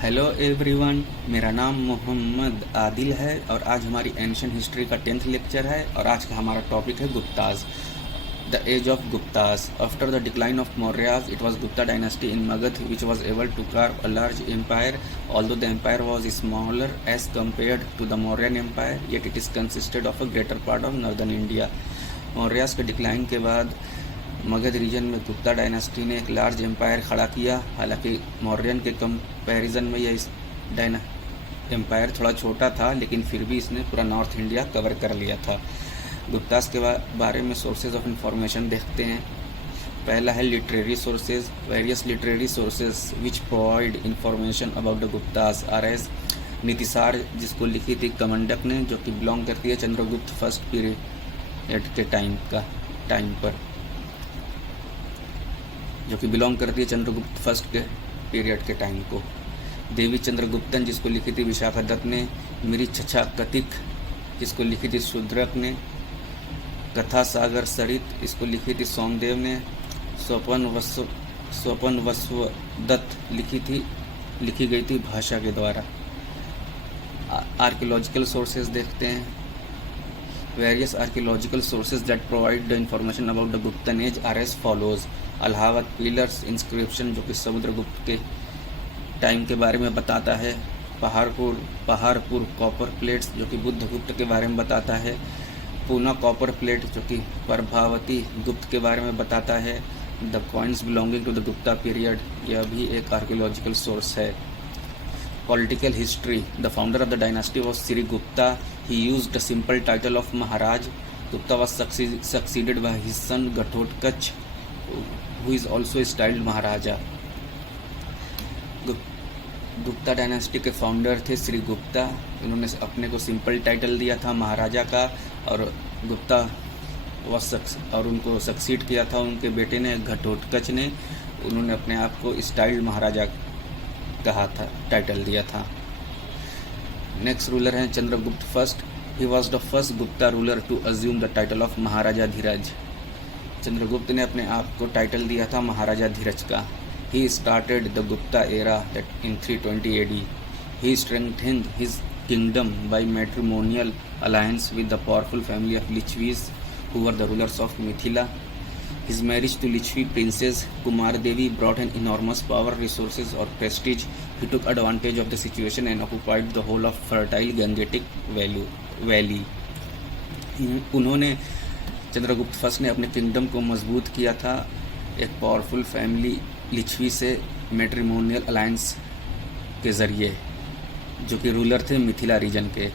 Hello everyone, मेरा नाम मोहम्मद आदिल है और आज हमारी एंशियंट हिस्ट्री का 10th लेक्चर है और आज का हमारा टॉपिक है Guptas. The age of Guptas. After the decline of Mauryas, it was Gupta dynasty in Magadha which was able to carve a large empire. Although the empire was smaller as compared to the Mauryan empire, yet it is consisted of a greater part of northern India. Mauryas के decline के बाद Magadh reason में Gupta dynasty ने एक large empire खड़ा किया। हालांकि मौर्यन के कंपैरिजन में यह एम्पायर थोड़ा छोटा था, लेकिन फिर भी इसने पूरा नॉर्थ इंडिया कवर कर लिया था। गुप्तास के बारे में सोर्सेज ऑफ इंफॉर्मेशन देखते हैं। पहला है literary sources. Various literary sources which provide information about the Guptas are as Nitisar, जिसको लिखी थी कमंडक ने, जो कि बिलोंग करती है चंद्रगुप्त फर्स्ट पीरियड के टाइम पर, जो कि बिलोंग करती है चंद्रगुप्त फर्स्ट के पीरियड के टाइम को। देवी चंद्रगुप्तन, जिसको लिखी थी विशाखा दत्त ने। मेरी चचा कतिक, जिसको लिखी थी शूद्रक ने। कथा सागर सरित, इसको लिखी थी सोमदेव ने। स्वपन वस्व दत्त लिखी गई थी भाषा के द्वारा। आर्कियोलॉजिकल सोर्सेज देखते हैं। Various archaeological sources that provide the information about the Guptan age are as follows. Allahabad pillars inscription, जो कि समुद्रगुप्त के टाइम के बारे में बताता है। पहाड़पुर कॉपर प्लेट्स, जो कि बुद्धगुप्त के बारे में बताता है। पूना कॉपर प्लेट, जो कि प्रभावती गुप्त के बारे में बताता है। The coins belonging to the Gupta period, यह भी एक आर्कियोलॉजिकल सोर्स है। Political history. The founder of the dynasty was Sri Gupta. He used the simple title of Maharaj. Gupta was succeeded by his son Ghatotkacha, who is also styled Maharaja. Gupta dynasty के founder थे श्री गुप्ता। इन्होंने अपने को simple title दिया था महाराजा का, और गुप्ता और उनको सक्सीड किया था उनके बेटे ने घटोत्कच ने। उन्होंने अपने आप को स्टाइल्ड महाराजा कहा था, टाइटल दिया था। नेक्स्ट रूलर हैं Chandragupta first. He was the first Gupta ruler to assume the title of Maharaja Dhiraj. Chandragupta ने अपने आप को टाइटल दिया था महाराजा धीरज का। He started the Gupta era in 320 AD. He strengthened his kingdom by matrimonial alliance with the powerful family of Lichchhavis, who were the rulers of Mithila. His marriage to Lichvi princess Kumar Devi brought an enormous power, resources or prestige. He took advantage of the situation and occupied the whole of fertile Gangetic Valley. उन्होंने Chandragupta first ने अपने kingdom को मजबूत किया था एक powerful family Licchavi से matrimonial alliance के ज़रिए, जो कि रूलर थे मिथिला रीजन के।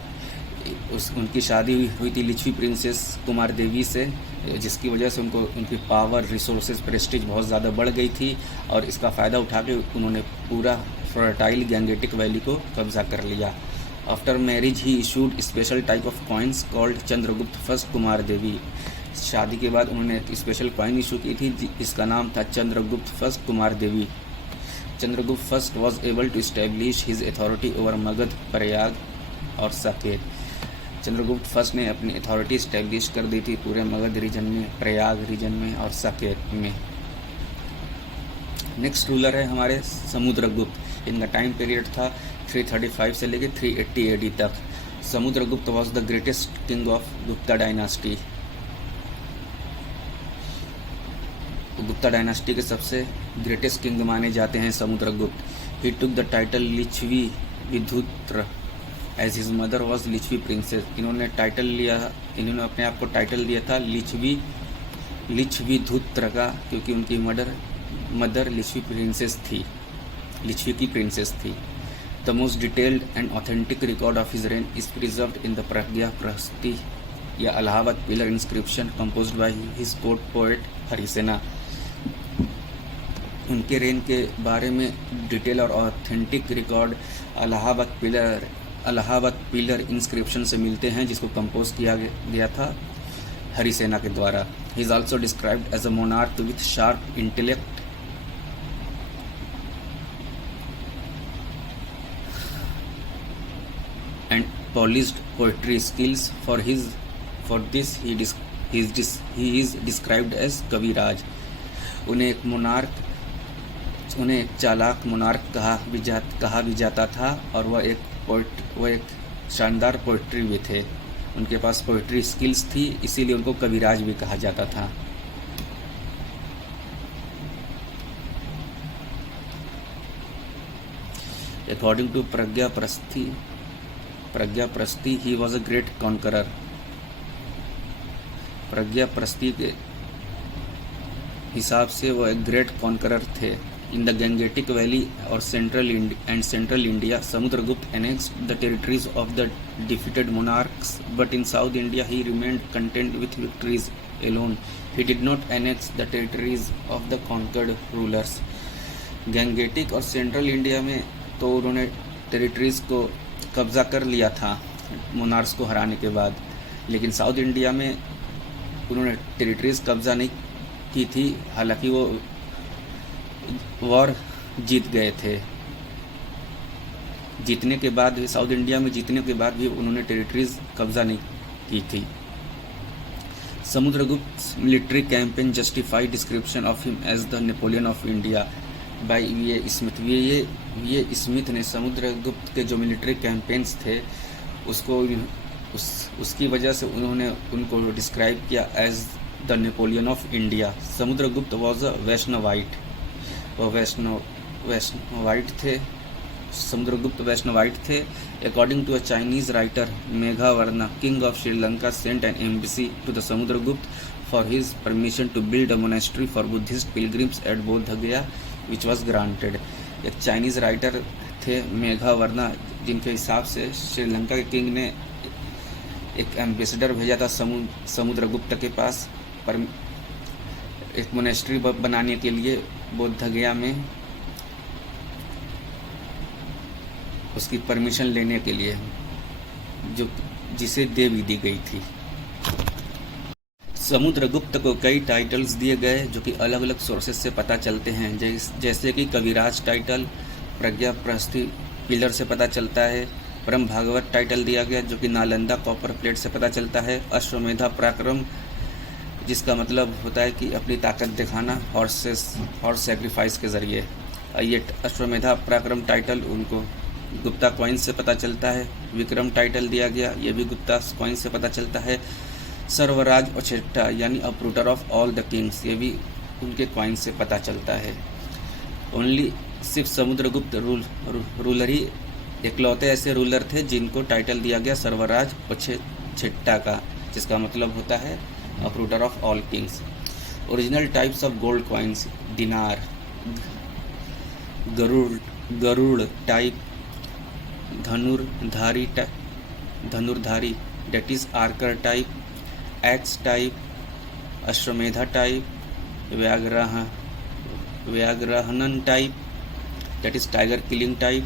उनकी शादी हुई थी लिच्छवी प्रिंसेस कुमार देवी से, जिसकी वजह से उनकी पावर, रिसोर्सेज, प्रेस्टीज बहुत ज़्यादा बढ़ गई थी, और इसका फ़ायदा उठा के उन्होंने पूरा फर्टाइल गैंगेटिक वैली को कब्जा कर लिया। After marriage he issued special type of coins called Chandragupta first Kumar Devi. शादी के बाद उन्होंने एक स्पेशल कॉइन इशू की थी, इसका नाम था Chandragupta first Kumar Devi. Chandragupta first was able to establish his authority over Magadha, Prayag और साकेत। चंद्रगुप्त फर्स्ट ने अपनी अथॉरिटी इस्टेब्लिश कर दी थी पूरे मगध रीजन में, प्रयाग रीजन में और साकेत में। नेक्स्ट रूलर है हमारे समुद्रगुप्त। इनका टाइम पीरियड था 335 से लेकर 380 AD तक। Samudragupta was the greatest king of Gupta dynasty. Gupta dynasty के सबसे ग्रेटेस्ट किंग माने जाते हैं Samudragupta. He took the title Lichchhavi विधुत्र as his mother was Lichchhavi princess. इन्होंने अपने आप को टाइटल दिया था लिच्छवीधुत्र का, क्योंकि उनकी मदर लिच्छवी की प्रिंसेस थी। The most detailed and authentic record of his reign is preserved in the Prayag Prashasti या Allahabad pillar inscription composed by his court poet Harisena. उनके रेन के बारे में डिटेल और authentic record Allahabad pillar inscription से मिलते हैं, जिसको कंपोज किया गया था हरिसेना के द्वारा। He is also described as a monarch with sharp intellect and polished poetry skills. For this he is described as Kaviraj. उन्हें एक मोनार्क उन्हें एक चालाक मोनार्क कहा भी जाता था और वह एक शानदार पोइट्री भी थे। उनके पास पोइट्री स्किल्स थी, इसीलिए उनको कविराज भी कहा जाता था। According to Prayagprashasti he was a great conqueror. Prayagprashasti के हिसाब से वो एक ग्रेट कॉन्करर थे। इन द गंगेटिक वैली और central India, Samudragupta annexed the territories of the defeated monarchs, but in South India he remained content with victories alone. He did not annex the territories of the conquered rulers. Gangetic और central India में तो उन्होंने territories को कब्जा कर लिया था monarchs को हराने के बाद, लेकिन साउथ इंडिया में उन्होंने टेरिटरीज कब्जा नहीं की थी। हालांकि वो वॉर जीत गए थे। जीतने के बाद भी, साउथ इंडिया में जीतने के बाद भी उन्होंने टेरिटरीज कब्जा नहीं की थी। Samudragupta military campaign justified description of him as the Napoleon of India by V A. Smith. V A. Smith ने समुद्रगुप्त के जो मिलिट्री कैंपेन्स थे उसकी वजह से उन्होंने उनको डिस्क्राइब किया as the Napoleon of India. Samudragupta was a Vaishnavite. वह वैष्णवाइट थे। समुद्रगुप्त वैष्णवाइट थे। According to a Chinese writer Meghavarna, king of Sri Lanka sent an embassy to the Samudragupta for his permission to build a monastery for Buddhist pilgrims at Bodh Gaya, which was granted. एक Chinese writer थे मेघावर्ना, जिनके हिसाब से श्रीलंका के king ने एक एम्बेसडर भेजा था समुद्रगुप्त के पास पर एक मोनेस्ट्री बनाने के लिए बोध गया में, उसकी परमिशन लेने के लिए, जिसे दे भी दी गई थी। समुद्रगुप्त को कई टाइटल्स दिए गए जो कि अलग अलग सोर्सेस से पता चलते हैं, जैसे कि कविराज टाइटल प्रज्ञाप्रस्थी पिलर से पता चलता है। परम भागवत टाइटल दिया गया जो कि नालंदा कॉपर प्लेट से पता चलता है। अश्वमेधा पराक्रम, जिसका मतलब होता है कि अपनी ताकत दिखाना हॉर्स सेक्रीफाइस के ज़रिए। ये अश्वमेधा पराक्रम टाइटल उनको गुप्ता कॉइन से पता चलता है। विक्रम टाइटल दिया गया, ये भी गुप्ता कॉइन से पता चलता है। सर्वराज ओछेट्टा यानी अपरूटर ऑफ ऑल द किंग्स, ये भी उनके कॉइन से पता चलता है। ओनली सिर्फ समुद्रगुप्त रूलर ही इकलौते ऐसे रूलर थे जिनको टाइटल दिया गया सर्वराज ओछेट्टा का, जिसका मतलब होता है uprooter of all kings. Original types of gold coins: dinar, Garuda type, Dhanurdhari that is archer type, axe type, Ashvamedha type, Vyaghrahanana type that is tiger killing type,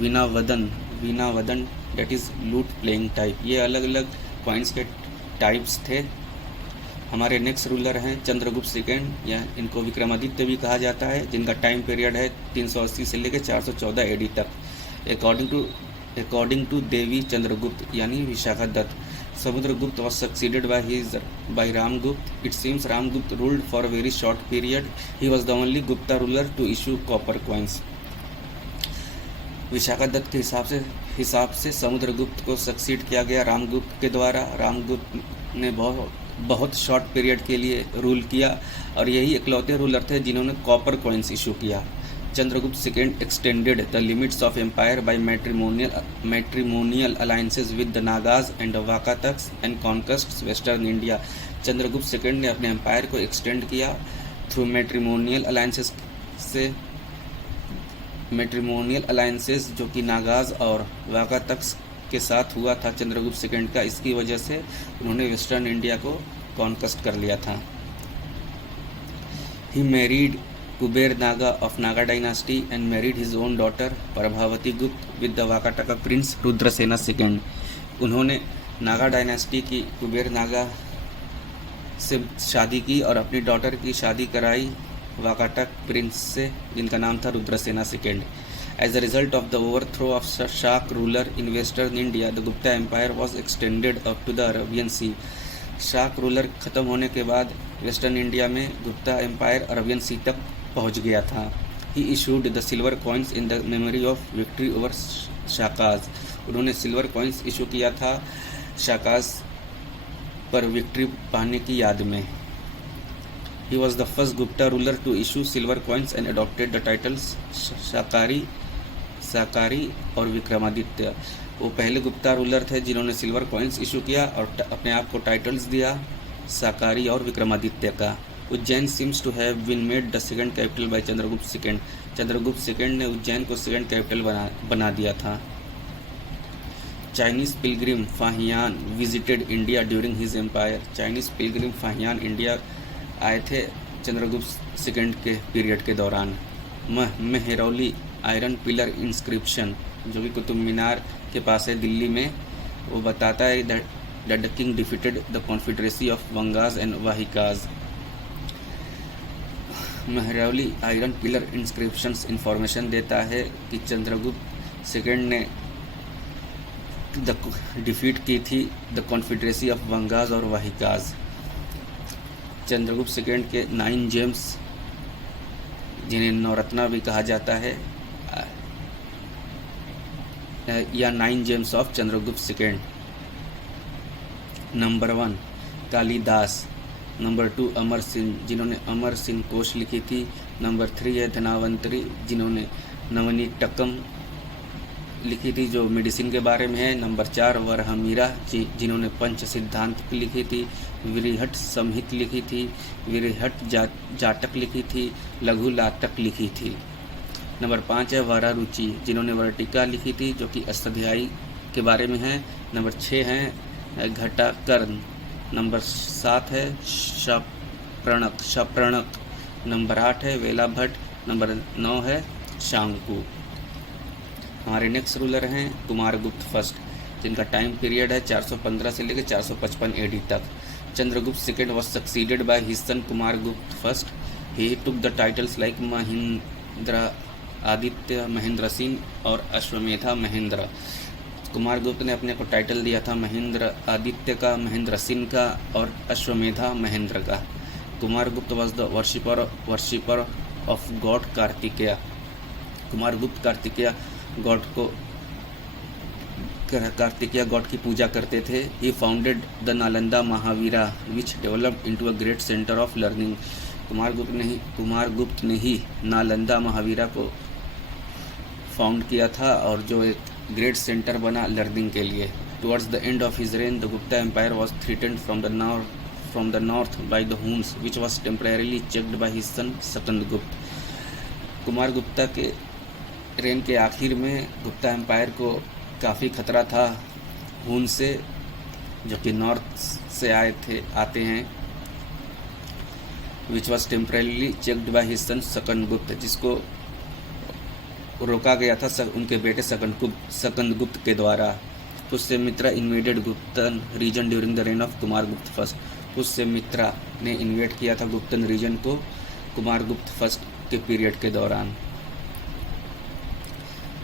Veenavadan that is lute playing type. ये अलग अलग कॉइन्स के टाइप्स थे। हमारे next ruler हैं Chandragupta second, या इनको विक्रमादित्य भी कहा जाता है, जिनका टाइम पीरियड है 380 से लेकर 414 एडी तक। अकॉर्डिंग टू देवी चंद्रगुप्त यानी Vishakha Dutt, Samudragupta was succeeded by Ramgupta. It seems Ramgupta ruled for a very short period. He was the only Gupta ruler to issue copper coins. Vishakha Dutt के हिसाब से समुद्रगुप्त को सक्सीड किया गया रामगुप्त के द्वारा। रामगुप्त ने बहुत शॉर्ट पीरियड के लिए रूल किया और यही इकलौते रूलर थे जिन्होंने कॉपर कॉइन्स इशू किया। Chandragupta second extended the limits of empire by matrimonial alliances with the Nagas and Vakatakas and conquests western India. Chandragupta second ने अपने एम्पायर को एक्सटेंड किया थ्रू मैट्रिमोनियल अलायंसेस जो कि नागाज और वाकाटक्स के साथ हुआ था चंद्रगुप्त सेकेंड का। इसकी वजह से उन्होंने वेस्टर्न इंडिया को कॉन्क्वेस्ट कर लिया था। He married Kubera Naga of Naga dynasty and married his own daughter Prabhavati Gupta with the Vakataka prince Rudrasena second. उन्होंने नागा डायनास्टी की कुबेर नागा से शादी की और अपनी डॉटर की शादी कराई वाकाटक प्रिंस से, जिनका नाम था Rudrasena second. As a result of the overthrow of Shak ruler in western India, the Gupta Empire was extended up to the Arabian Sea. शाक रूलर ख़त्म होने के बाद वेस्टर्न इंडिया में गुप्ता एम्पायर अरबियन सी तक पहुंच गया था। He issued the silver coins in the memory of victory over Shakas. उन्होंने सिल्वर कॉइन्स इशू किया था शाकाज पर विक्ट्री पाने की याद में। He was the first Gupta ruler to issue silver coins and adopted the titles साकारी और विक्रमादित्य। वो पहले गुप्ता रूलर थे जिन्होंने सिल्वर कॉइन्स इशू किया और अपने आप को टाइटल्स दिया साकारी और विक्रमादित्य का। Ujjain seems to have been made the second capital by Chandragupta second. Chandragupta second ने उज्जैन को सेकंड कैपिटल बना दिया था। Chinese pilgrim Fahien visited India during his empire. Chinese pilgrim Fahien India आए थे चंद्रगुप्त सेकंड के पीरियड के दौरान। मेहरौली आयरन पिलर इंस्क्रिप्शन जो कि कुतुब मीनार के पास है दिल्ली में, वो बताता है that the king defeated the confederacy of Vangas and Vahikas. Mehrauli iron pillar inscriptions information देता है कि चंद्रगुप्त सेकंड ने डिफीट की थी द कॉन्फेडरेसी ऑफ वंगाज और वाहिकाज। चंद्रगुप्त सेकंड के 9 जेम्स जिन्हें नवरत्ना भी कहा जाता है या 9 James of Chandragupta second. Number 1 Kalidas, number 2 Amar Singh जिन्होंने अमर सिंह कोश लिखी थी, नंबर 3 है धनावंतरी जिन्होंने नवनीतकम लिखी थी जो मेडिसिन के बारे में है, नंबर 4 वरहमीरा जिन्होंने पंच सिद्धांत लिखी थी, विरिहट संहित लिखी थी, विरिहट जाटक लिखी थी, लघु लाटक लिखी थी। नंबर 5 है वरारुचि जिन्होंने वर्टिका लिखी थी जो कि अष्टाध्यायी के बारे में है। नंबर 6 है घटाकर्ण, नंबर 7 है शप्रणक, नंबर 8 है वेलाभट्ट, नंबर 9 है शांकु। हमारे नेक्स्ट रूलर हैं कुमारगुप्त फर्स्ट जिनका टाइम पीरियड है 415 से लेकर 455 एडी तक। Chandragupta second was succeeded by his sun Kumaragupta first. He took the titles like Mahendra Aditya, Mahendra Singh और अश्वमेधा महेंद्र। कुमारगुप्त ने अपने को टाइटल दिया था महेंद्र आदित्य का, महेंद्र सिंह का और अश्वमेधा महेंद्र का। Kumaragupta was the worshipper of god Kartikeya. Kumaragupta Kartikeya god की पूजा करते थे। He founded the Nalanda Mahavira which developed into a great centre of learning. Kumaragupta ने ही नालंदा महावीरा को फाउंड किया था और जो एक ग्रेट सेंटर बना लर्निंग के लिए। Towards the end of his reign the Gupta empire was threatened from the north by the Huns which was temporarily checked by his son Skandagupta. Kumaragupta के रेन के आखिर में गुप्ता एम्पायर को काफ़ी खतरा था हुन से जो कि नॉर्थ से आते हैं। Which was temporarily checked by his son Skandagupta, जिसको रोका गया था उनके बेटे सकंदगुप्त के द्वारा। Pushyamitra invaded Guptan region during the reign of Kumaragupta first. Pushyamitra ने इन्वेड किया था गुप्तन रीजन को कुमारगुप्त फर्स्ट के पीरियड के दौरान।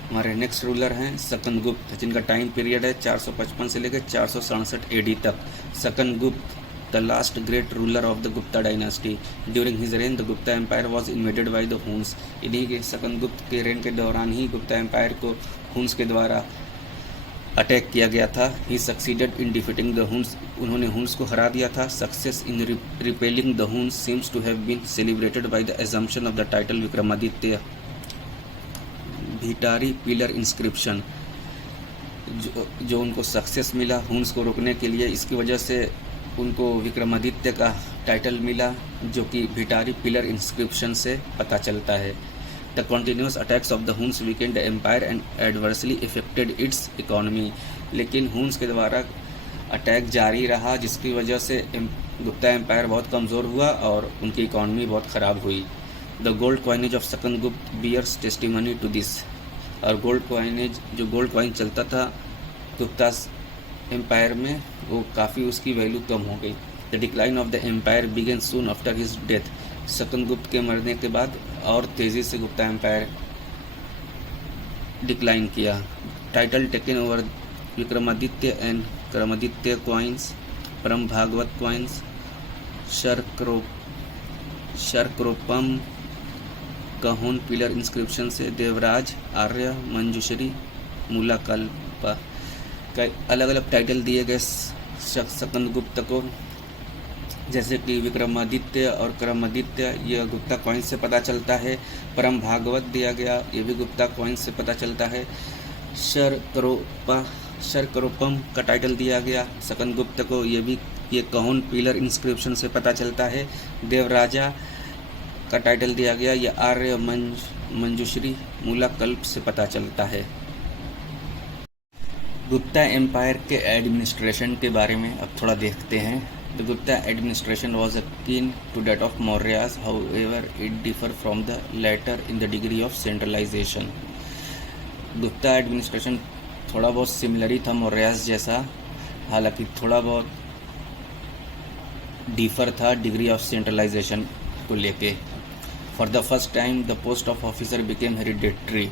हमारे नेक्स्ट रूलर हैं सकंदगुप्त जिनका टाइम पीरियड है 455 से लेकर 467 एडी तक। Skandagupta the last great ruler of the Gupta dynasty. During his reign the Gupta empire was invaded by the Huns. इन्हीं के सकंदगुप्त के रेन के दौरान ही गुप्ता एम्पायर को हुन्स के द्वारा अटैक किया गया था। He succeeded in defeating the Huns. उन्होंने हुन्स को हरा दिया था। Success in repelling the Huns seems to have been celebrated by the assumption of the title Vikramaditya. भिटारी pillar inscription जो उनको सक्सेस मिला हुन्स को रोकने के लिए, इसकी वजह से उनको विक्रमादित्य का टाइटल मिला जो कि भिटारी पिलर इंस्क्रिप्शन से पता चलता है। The continuous attacks of the Huns weakened the empire and adversely affected its economy. लेकिन हुन्स के द्वारा अटैक जारी रहा जिसकी वजह से गुप्ता एम्पायर बहुत कमज़ोर हुआ और उनकी इकोनॉमी बहुत ख़राब हुई। The gold coinage of Skandagupta bears testimony to this. और गोल्ड कॉइन चलता था गुप्ता एम्पायर में, वो काफ़ी उसकी वैल्यू कम हो गई। The decline of the empire began soon after his death. Skandagupta के मरने के बाद और तेज़ी से गुप्ता एम्पायर डिक्लाइन किया। Title taken over Vikramaditya and Vikramaditya coins Param Bhagavat coins, शरक्रोपम कहून पिलर इंस्क्रिप्शन से देवराज, आर्य, मंजूश्री, मूलाकल्प का अलग अलग टाइटल दिए गए स्कंदगुप्त को, जैसे कि विक्रमादित्य और क्रमादित्य, यह गुप्ता कॉइन्स से पता चलता है। परम भागवत दिया गया, ये भी गुप्ता कॉइन्स से पता चलता है। शरक्रोपम का टाइटल दिया गया स्कंदगुप्त को, ये कहून पिलर इंस्क्रिप्शन से पता चलता है। देवराजा का टाइटल दिया गया, यह आर्य, मंजूश्री, मूलाकल्प से पता चलता है। गुप्ता एम्पायर के एडमिनिस्ट्रेशन के बारे में अब थोड़ा देखते हैं। The Gupta administration was akin to that of Mauryas, however it differ from the latter in the degree of centralisation. Gupta administration थोड़ा बहुत सिमिलर ही था मौर्यास जैसा, हालांकि थोड़ा बहुत डिफर था डिग्री ऑफ सेंट्रलाइजेशन को लेके। For the first time the post of officer became hereditary.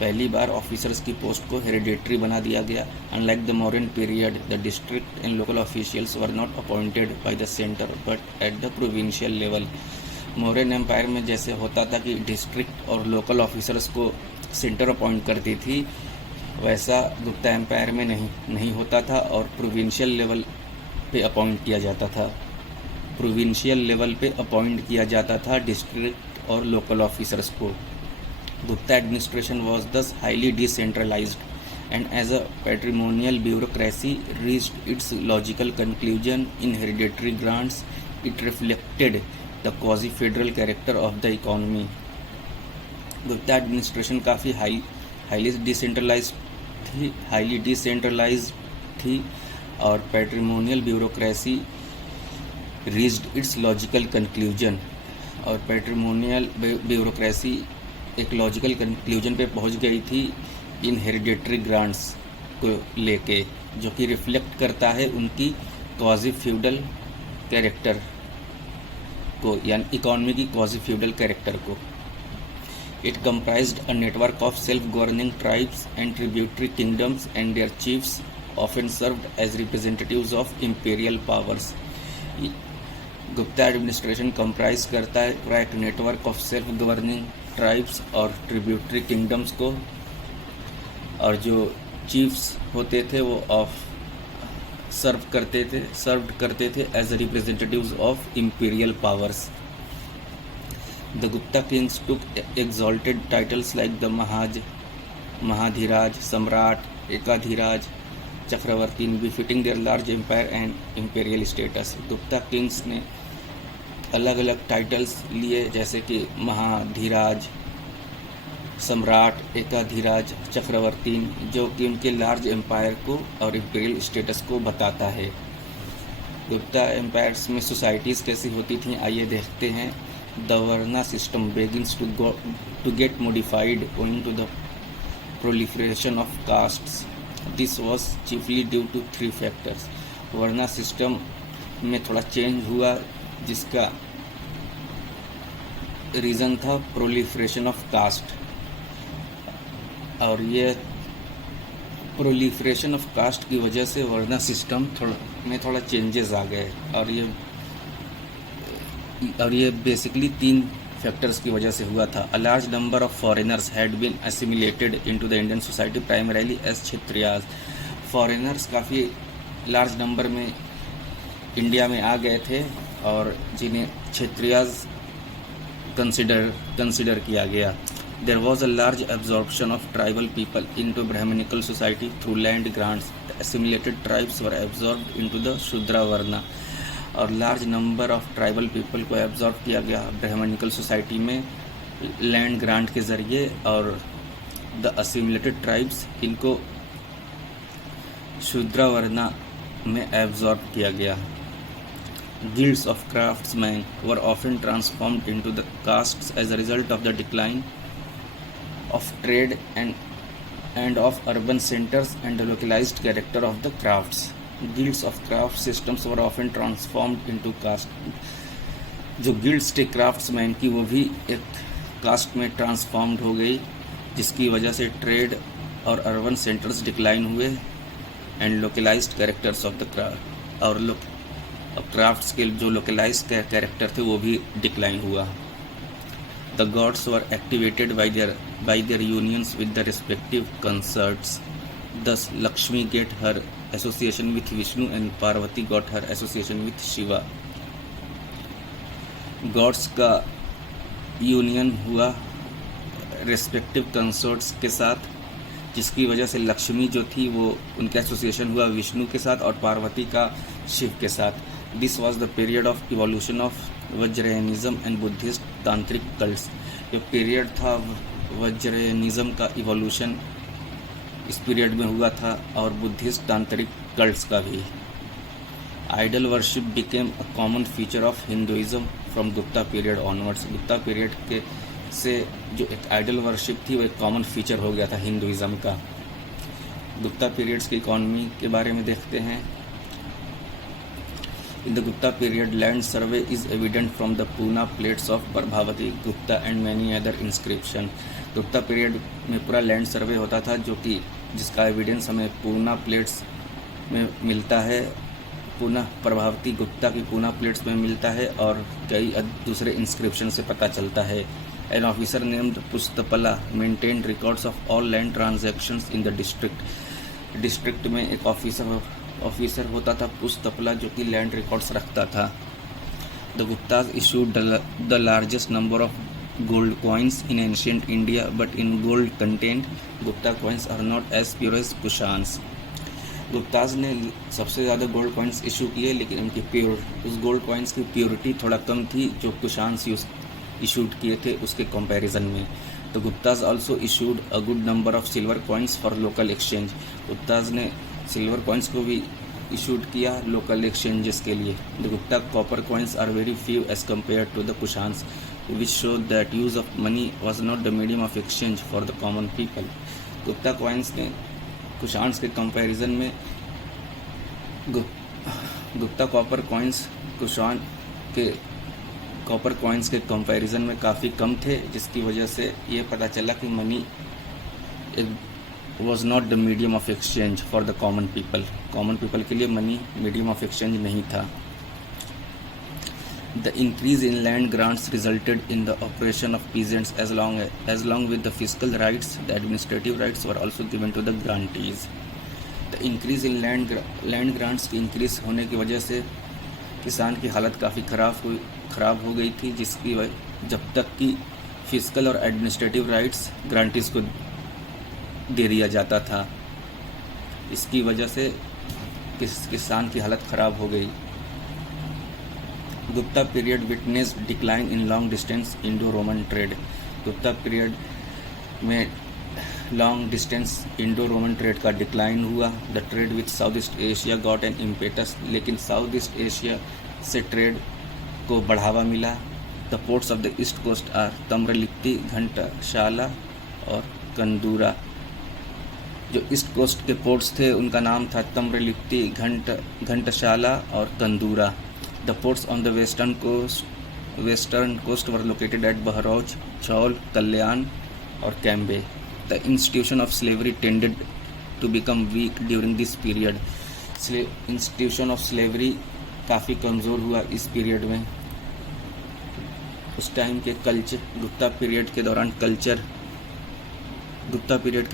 पहली बार ऑफिसर्स की पोस्ट को हेरिडेटरी बना दिया गया। Unlike the Mauryan period, the district and local officials were not appointed by the centre but at the provincial level. Mauryan empire में जैसे होता था कि डिस्ट्रिक्ट और लोकल ऑफिसर्स को सेंटर अपॉइंट करती थी, वैसा गुप्ता एम्पायर में नहीं होता था और प्रोविंशियल लेवल पे अपॉइंट किया जाता था। प्रोविंशियल लेवल पे अपॉइंट किया जाता था डिस्ट्रिक्ट और लोकल ऑफिसर्स को। Gupta administration was thus highly decentralized, and as a patrimonial bureaucracy reached its logical conclusion in hereditary grants, it reflected the quasi-federal character of the economy. Gupta administration काफ़ी highly decentralized थी और patrimonial bureaucracy reached its logical conclusion, और पैट्रिमोनियल bureaucracy एक logical conclusion पे पहुंच गई थी इन hereditary grants को लेके, जो कि रिफ्लेक्ट करता है उनकी क्वाजी फ्यूडल कैरेक्टर को, यानी इकोनॉमी की क्वाजी फ्यूडल कैरेक्टर को। It comprised a network of self governing tribes and tributary kingdoms and their chiefs often served as representatives of imperial powers. Gupta administration comprise करता है पूरा एक network of self governing tribes और tributary kingdoms को, और जो chiefs होते थे वो सर्व करते थे as representatives of imperial powers. The Gupta kings took exalted titles like the Mahadhiraj, Samrat, Ekadhiraj, Chakravarti, befitting their large empire and imperial status. Gupta kings ने अलग अलग टाइटल्स लिए, जैसे कि महाधिराज, सम्राट, एकाधिराज, चक्रवर्ती, जो कि उनके लार्ज एम्पायर को और इंपीरियल स्टेटस को बताता है। गुप्ता एम्पायर्स में सोसाइटीज़ कैसी होती थीं, आइए देखते हैं। The varna system begins to get modified owing to the proliferation of castes. This was chiefly due to 3 factors. Varna system में थोड़ा चेंज हुआ, जिसका रीज़न था प्रोलिफरेशन ऑफ कास्ट, और ये प्रोलिफरेशन ऑफ कास्ट की वजह से वर्ना सिस्टम थोड़ा चेंजेस आ गए, और ये बेसिकली 3 फैक्टर्स की वजह से हुआ था। A large number of foreigners had been assimilated into the Indian society primarily as Kshatriyas. Foreigners काफ़ी लार्ज नंबर में इंडिया में आ गए थे और जिन्हें क्षत्रियाज कंसिडर किया गया। There was a large absorption of tribal people into Brahmanical society through land grants. The assimilated tribes were absorbed into the Shudra varna, और large number of tribal people को एब्जॉर्ब किया गया ब्राह्मणिकल सोसाइटी में लैंड ग्रांट के ज़रिए, और the assimilated tribes इनको शूद्रा वर्ना में एब्जॉर्ब किया गया। Guilds of craftsmen were often transformed into the castes as a result of the decline of trade and of urban centers and the localized character of the crafts. Guilds of craft systems were often transformed into caste. जो guilds थे craftsman की, वो भी एक cast में transformed हो गई, जिसकी वजह से ट्रेड और अर्बन सेंटर्स डिक्लाइन हुए and localised characters of the craft, और क्राफ्ट्स के जो लोकलाइज कैरेक्टर थे वो भी डिक्लाइन हुआ। The gods were activated by their unions with the respective consorts. Thus, Lakshmi get her association with Vishnu and Parvati got her association with Shiva. Gods का union हुआ respective consorts के साथ, जिसकी वजह से लक्ष्मी जो थी वो उनका एसोसिएशन हुआ विष्णु के साथ और पार्वती का शिव के साथ। This was the period of evolution of Vajrayanism and Buddhist tantric cults. ये पीरियड था वज्रयानिज्म का इवोल्यूशन इस पीरियड में हुआ था और बुद्धिस्ट तांत्रिक कल्ट्स का भी। Idol worship became a common feature of Hinduism from Gupta period onwards. Gupta period के से जो एक आइडल वर्शिप थी वो एक कॉमन फीचर हो गया था हिंदुइज्म का। गुप्ता पीरियड्स की इकॉनमी के बारे में देखते हैं। In the Gupta period land survey is evident from the Poona plates of Prabhavati Gupta and many other inscription. Gupta period में पूरा लैंड सर्वे होता था जो कि जिसका एविडेंस हमें पूना प्लेट्स में मिलता है, पूना प्रभावती गुप्ता की पूना प्लेट्स में मिलता है और कई दूसरे इंस्क्रिप्शन से पता चलता है। An officer named Pustapala maintained records of all land transactions in the district. District में एक ऑफिसर होता था पुस्तपला जो कि लैंड रिकॉर्ड्स रखता था। The Gupta's issued the largest number of gold coins in ancient India, but in gold content Gupta coins are not as pure as Kushans। Gupta's ने सबसे ज़्यादा गोल्ड कॉइन्स इशू किए, लेकिन उनकी उस गोल्ड कॉइन्स की प्योरिटी थोड़ा कम थी जो कुशान्स इशूड किए थे उसके कंपैरिजन में। तो Gupta's also issued a good number of silver coins for local exchange. Gupta's ने सिल्वर कॉइन्स को भी इशूड किया लोकल एक्सचेंजेस के लिए। The Gupta copper coins are very few as compare to the Kushans, which showed that use of money was not the medium of exchange for the common people। Gupta coins ने Kushans के comparison में Gupta copper coins Kushan के copper coins के comparison में काफ़ी कम थे, जिसकी वजह से ये पता चला कि money was not the medium of exchange for the common people। Common people के लिए मनी मीडियम ऑफ एक्सचेंज नहीं था। The increase in land grants resulted in the oppression of peasants as long with the fiscal rights, the administrative rights were also given to the grantees। The increase in land grants की increase होने की वजह से किसान की हालत काफ़ी ख़राब हो गई थी, जिसकी जब तक कि फिजिकल और एडमिनिस्ट्रेटिव राइट्स ग्रांटीज को दे दिया जाता था, इसकी वजह से किसान की हालत ख़राब हो गई। Gupta period witness decline in long distance Indo Roman trade. Gupta period में long distance Indo Roman trade का डिक्लाइन हुआ। The trade with South East Asia got an impetus. लेकिन साउथ ईस्ट एशिया से ट्रेड को बढ़ावा मिला। The ports of the east coast are Tamralipti, Ghantashala और कंदूरा। जो ईस्ट कोस्ट के पोर्ट्स थे उनका नाम था तम्रलिप्ति, घंटशाला और कंदूरा। The ports on the western coast were located at Bharuch, Chaul, Kalyan और Cambay। The institution of slavery tended to become weak during this period। institution of slavery काफ़ी कमज़ोर हुआ इस पीरियड में। उस टाइम के कल्चर गुप्ता पीरियड के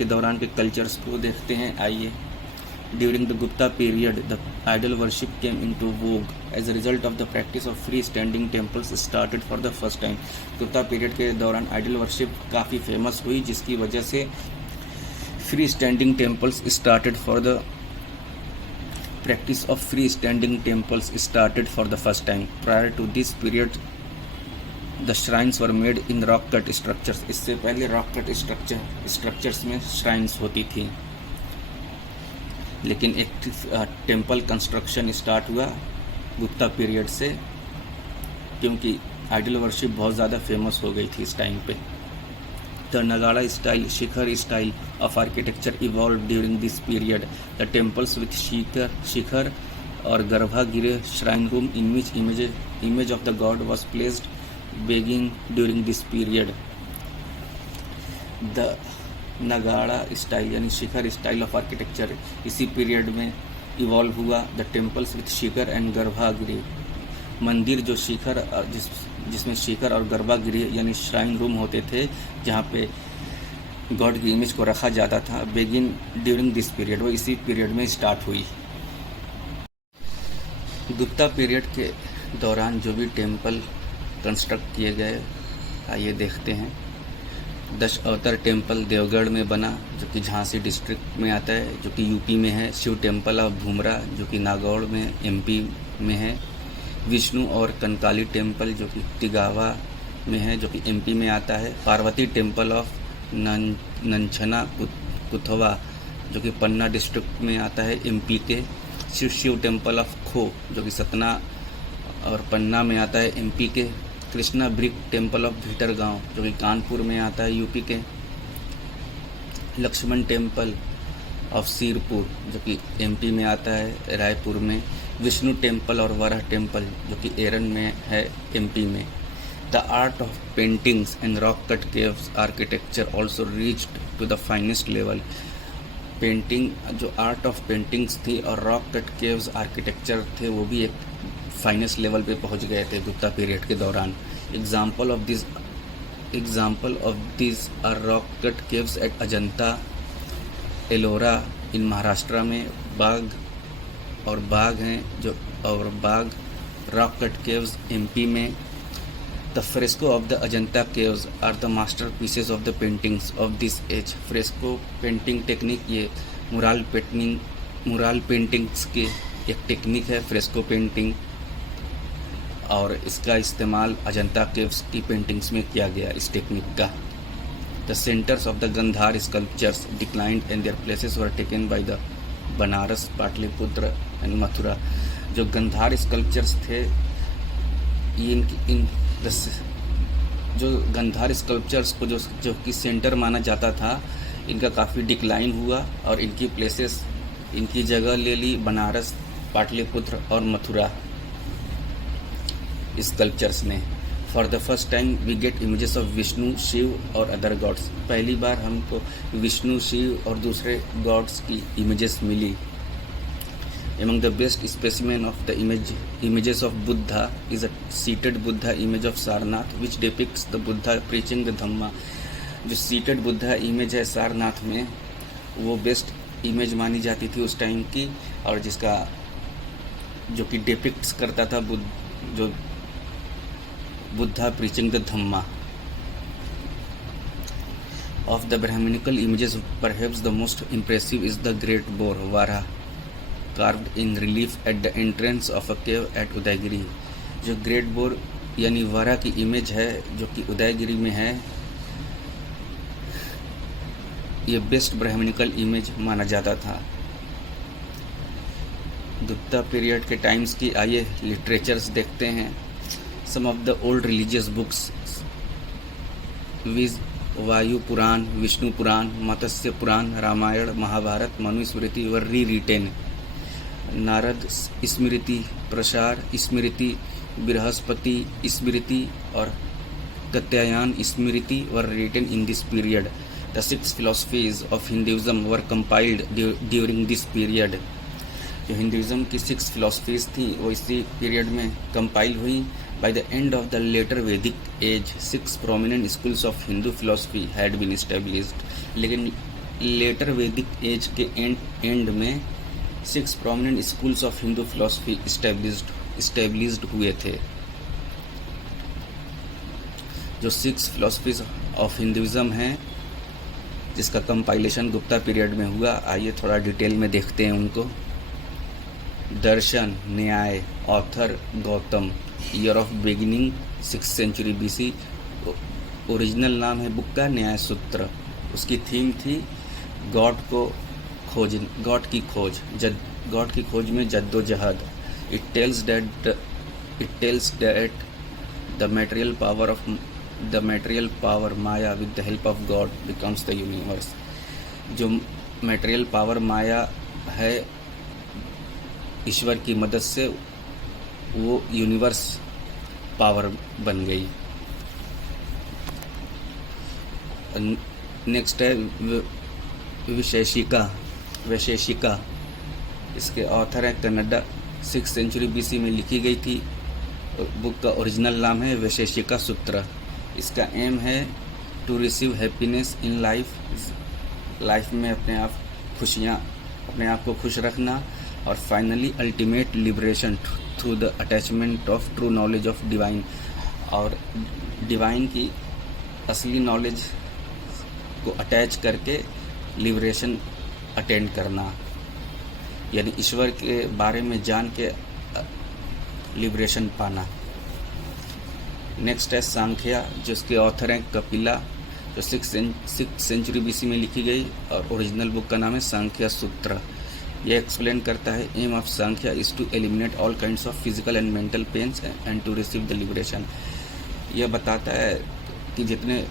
दौरान के कल्चर्स को देखते हैं, आइए। During the Gupta period, the idol worship came into vogue as a result of the practice of free-standing temples started for the first time। Gupta period के दौरान आइडल वर्शिप काफ़ी फेमस हुई, जिसकी वजह से free-standing temples started for the practice of free-standing temples started for the first time। Prior to this period, the shrines were made in rock-cut structures। इससे पहले rock-cut structures में shrines होती थी, लेकिन एक टेम्पल कंस्ट्रक्शन स्टार्ट हुआ Gupta period से, क्योंकि आइडल वर्शिप बहुत ज़्यादा फेमस हो गई थी इस टाइम पे। The Nagara style, shikhara style of architecture evolve during this period. The temples with shikhara और garbhagriha shrine room in which image of the god was placed beginning during this period. The Nagara style यानी shikhara style of architecture इसी period में evolve हुआ। The temples with shikhara and garbhagriha, मंदिर जो शिखर जिसमें शिखर और गर्भागृह यानी श्राइन रूम होते थे जहाँ पे गॉड की इमेज को रखा जाता था, बेगिन ड्यूरिंग दिस पीरियड, वो इसी पीरियड में स्टार्ट हुई। गुप्ता पीरियड के दौरान जो भी टेम्पल कंस्ट्रक्ट किए गए, आइए देखते हैं। 10 अवतार टेम्पल देवगढ़ में बना, जो कि झांसी डिस्ट्रिक्ट में आता है, जो कि यूपी में है। शिव टेम्पल ऑफ भूमरा, जो कि नागौर में एमपी में है। विष्णु और कंकाली टेम्पल, जो कि तिगावा में है, जो कि एमपी में आता है। पार्वती टेम्पल ऑफ नंछना कुथवा, जो कि पन्ना डिस्ट्रिक्ट में आता है, एमपी के। शिव टेम्पल ऑफ खो, जो कि सतना और पन्ना में आता है, एमपी के। कृष्णा ब्रिक टेम्पल ऑफ भीटर गांव, जो कि कानपुर में आता है, यूपी के। लक्ष्मण टेम्पल ऑफ सिरपुर, जो कि एमपी में आता है, रायपुर में। विष्णु टेम्पल और वराह टेम्पल, जो कि एरन में है, एमपी में। The art of paintings and rock cut caves architecture also reached to the finest level. Painting, जो आर्ट ऑफ पेंटिंग्स थी और रॉक कट केव्स आर्किटेक्चर थे, वो भी एक फाइनेस्ट लेवल पे पहुंच गए थे गुप्ता पीरियड के दौरान। Example of this are rock cut caves at Ajanta, Ellora in Maharashtra में। बाग हैं जो, और Bagh rock cut caves MP में। The fresco of the Ajanta caves are the master pieces of the paintings of this age. Fresco painting technique, ये mural paintings की एक technique है, fresco painting, और इसका इस्तेमाल अजंता केव्स की पेंटिंग्स में किया गया, इस टेक्निक का। The centres of the Gandhara sculptures declined and their places were taken by the Banaras, Pataliputra and Mathura. जो गंधार स्कल्पचर्स थे, जो गंधार स्कल्पचर्स को जो कि सेंटर माना जाता था, इनका काफ़ी डिक्लाइन हुआ और इनकी प्लेसेस, इनकी जगह ले ली बनारस, पाटलिपुत्र और मथुरा स्कल्पचर्स ने। For the first time we get images of Vishnu, Shiva और अदर गॉड्स। पहली बार हमको विष्णु, शिव और दूसरे गॉड्स की इमेजेस मिली। Among the best specimen of the images of Buddha is a seated Buddha image of Sarnath, which depicts the Buddha preaching the Dhamma. जो seated Buddha image है सारनाथ में, वो बेस्ट इमेज मानी जाती थी उस टाइम की, और जिसका जो कि डिपिक्ट्स करता था जो Buddha preaching the Dhamma. Of the Brahminical images, perhaps the most impressive is the Great Boar Vara, carved in relief at the entrance of a cave at Udayagiri. जो ग्रेट बोर यानी वारा की इमेज है, जो कि उदयगिरी में है, ये बेस्ट ब्राह्मणिकल इमेज माना जाता था। गुप्ता पीरियड के टाइम्स की आइए लिटरेचर्स देखते हैं। Some of the old religious books viz Vayu Purana, Vishnu पुराण, मत्स्य पुराण, रामायण, महाभारत, मनुस्मृति वर री रिटेन। नारद स्मृति, प्रसार स्मृति, बृहस्पति स्मृति और Katyayana Smriti were written in this period. द 6 philosophies of Hinduism were compiled during this period. जो हिंदुज़म की 6 philosophies थी, वो इसी पीरियड में कंपाइल हुई। By the end of the later Vedic age 6 prominent schools of Hindu philosophy had been established। लेकिन letter Vedic as के एंड में 6 prominent schools of Hindu philosophy established हुए थे। जो 6 philosophies of Hinduism हैं, जिसका कंपाइलेशन गुप्ता पीरियड में हुआ, आइए थोड़ा डिटेल में देखते हैं उनको। दर्शन, न्याय, author Gautam, year of beginning 6th century BC। Original नाम है बुक का न्याय सूत्र। उसकी थीम थी गॉड की खोज, गॉड की खोज में जद्दोजहद। It tells that the material power Maya with the help of God becomes the universe. जो मटेरियल पावर माया है, ईश्वर की मदद से वो यूनिवर्स पावर बन गई। नेक्स्ट है वैशेषिका। इसके ऑथर हैं कन्नडा, 6th सेंचुरी BC में लिखी गई थी। बुक का ओरिजिनल नाम है वैशेषिका सूत्र। इसका एम है to receive happiness in life में अपने आप को खुश रखना, और finally ultimate liberation through the attachment of true knowledge of divine, और डिवाइन की असली नॉलेज को अटैच करके लिबरेशन अटेंड करना, यानी ईश्वर के बारे में जान के लिबरेशन पाना। नेक्स्ट है सांख्या, जिसके ऑथर हैं कपिला, जो 6th सेंचुरी BC में लिखी गई, और ओरिजिनल बुक का नाम है सांख्या सूत्र। यह एक्सप्लेन करता है aim of Sankhya is to eliminate all kinds of physical and mental pains and to receive the liberation. यह बताता है कि जितने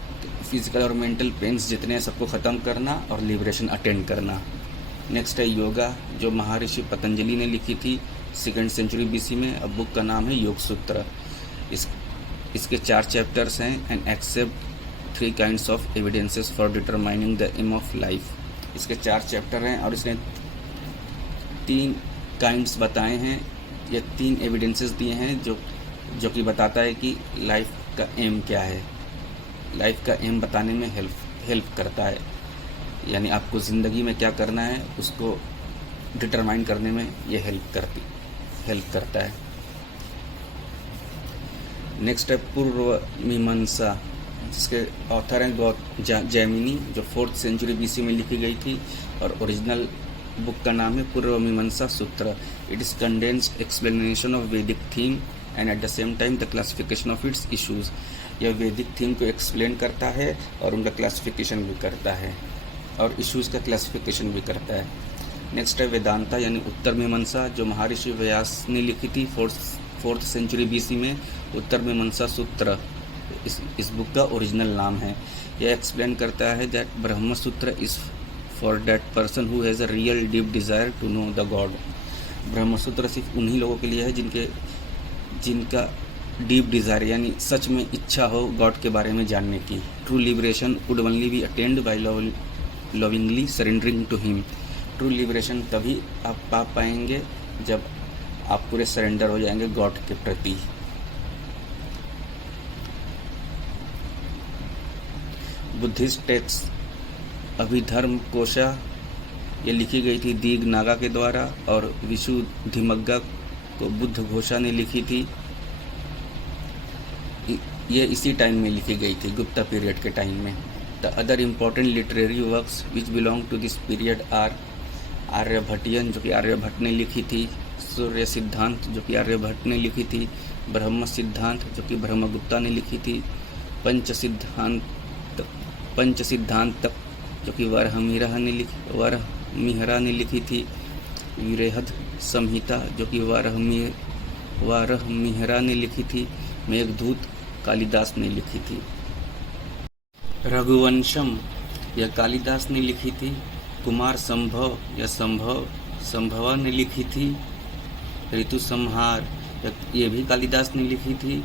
फिजिकल और मेंटल पेन्स जितने हैं सबको ख़त्म करना और लिबरेशन अटेंड करना। नेक्स्ट है योगा, जो महर्षि पतंजलि ने लिखी थी 2nd सेंचुरी BC में। अब बुक का नाम है योग सूत्र। इसके 4 चैप्टर्स हैं, and accept 3 kinds of evidences for determining the aim of life. इसके 4 चैप्टर हैं और इसने 3 काइंड्स बताए हैं, या 3 एविडेंसेस दिए हैं जो कि बताता है कि लाइफ का एम क्या है। लाइफ का एम बताने में हेल्प करता है, यानी आपको ज़िंदगी में क्या करना है उसको डिटरमाइन करने में ये हेल्प करता है। नेक्स्ट है पूर्व मीमांसा, जिसके ऑथर हैं जैमिनी, जो 4th सेंचुरी BC में लिखी गई थी, और ओरिजिनल बुक का नाम है Purva Mimamsa Sutra. It is condensed explanation of Vedic theme and at the same time the classification of its issues. यह वैदिक थीम को एक्सप्लेन करता है और उनका क्लासिफिकेशन भी करता है, और इश्यूज़ का क्लासिफिकेशन भी करता है। नेक्स्ट है वेदांता, यानी उत्तर मीमांसा, जो महर्षि व्यास ने लिखी थी 4th सेंचुरी BC में। उत्तर मीमांसा सूत्र इस बुक का ओरिजिनल नाम है। यह एक्सप्लेन करता है that Brahma Sutra is for that person who has a real deep desire to know the god. Brahma Sutra सिर्फ उन्हीं लोगों के लिए है जिनका डीप डिज़ायर, यानी सच में इच्छा हो गॉड के बारे में जानने की। True liberation would only be attained by lovingly surrendering to him. True liberation तभी आप पा पाएंगे जब आप पूरे सरेंडर हो जाएंगे गॉड के प्रति। बुद्धिस्ट टेक्स्ट अभिधर्म कोशा, ये लिखी गई थी दीघनागा के द्वारा, और विशुद्धिमग्गा को बुद्ध घोषा ने लिखी थी। ये इसी टाइम में लिखी गई थी, गुप्ता पीरियड के टाइम में। The other important literary works which belong to this period are Aryabhatiyan, जो कि आर्यभट्ट ने लिखी थी, सूर्य सिद्धांत, जो कि आर्यभट्ट ने लिखी थी, ब्रह्म सिद्धांत, जो कि ब्रह्मगुप्ता ने लिखी थी, पंच सिद्धांत, जो कि वरहमिहिरा ने लिखी थी, विरेहद संहिता, जो कि वरहमिहिरा ने लिखी थी, मेघदूत कालिदास ने लिखी थी, रघुवंशम यह कालिदास ने लिखी थी, कुमार संभव या संभवा ने लिखी थी, ऋतु संहार ये भी कालिदास ने लिखी थी,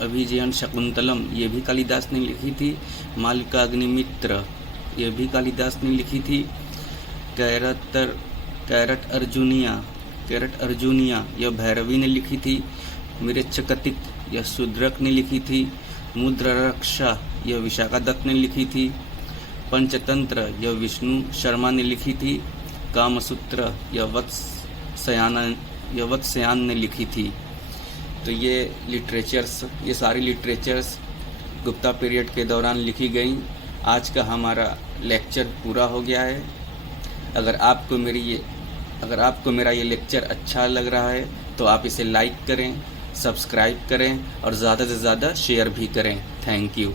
अभिजयन शकुंतलम ये भी कालिदास ने लिखी थी, मालिकाग्निमित्र ये भी कालिदास ने लिखी थी, कैरट अर्जुनिया यह भैरवी ने लिखी थी, मृच्छकटिक यह शूद्रक ने लिखी थी, मुद्ररक्षा यह विशाखा दत्त ने लिखी थी, पंचतंत्र यह विष्णु शर्मा ने लिखी थी, कामसूत्र यह वत्सयान ने लिखी थी। तो ये सारी लिटरेचर्स गुप्ता पीरियड के दौरान लिखी गई। आज का हमारा लेक्चर पूरा हो गया है। अगर आपको मेरा ये लेक्चर अच्छा लग रहा है तो आप इसे लाइक करें, सब्सक्राइब करें और ज़्यादा से ज़्यादा शेयर भी करें। Thank you.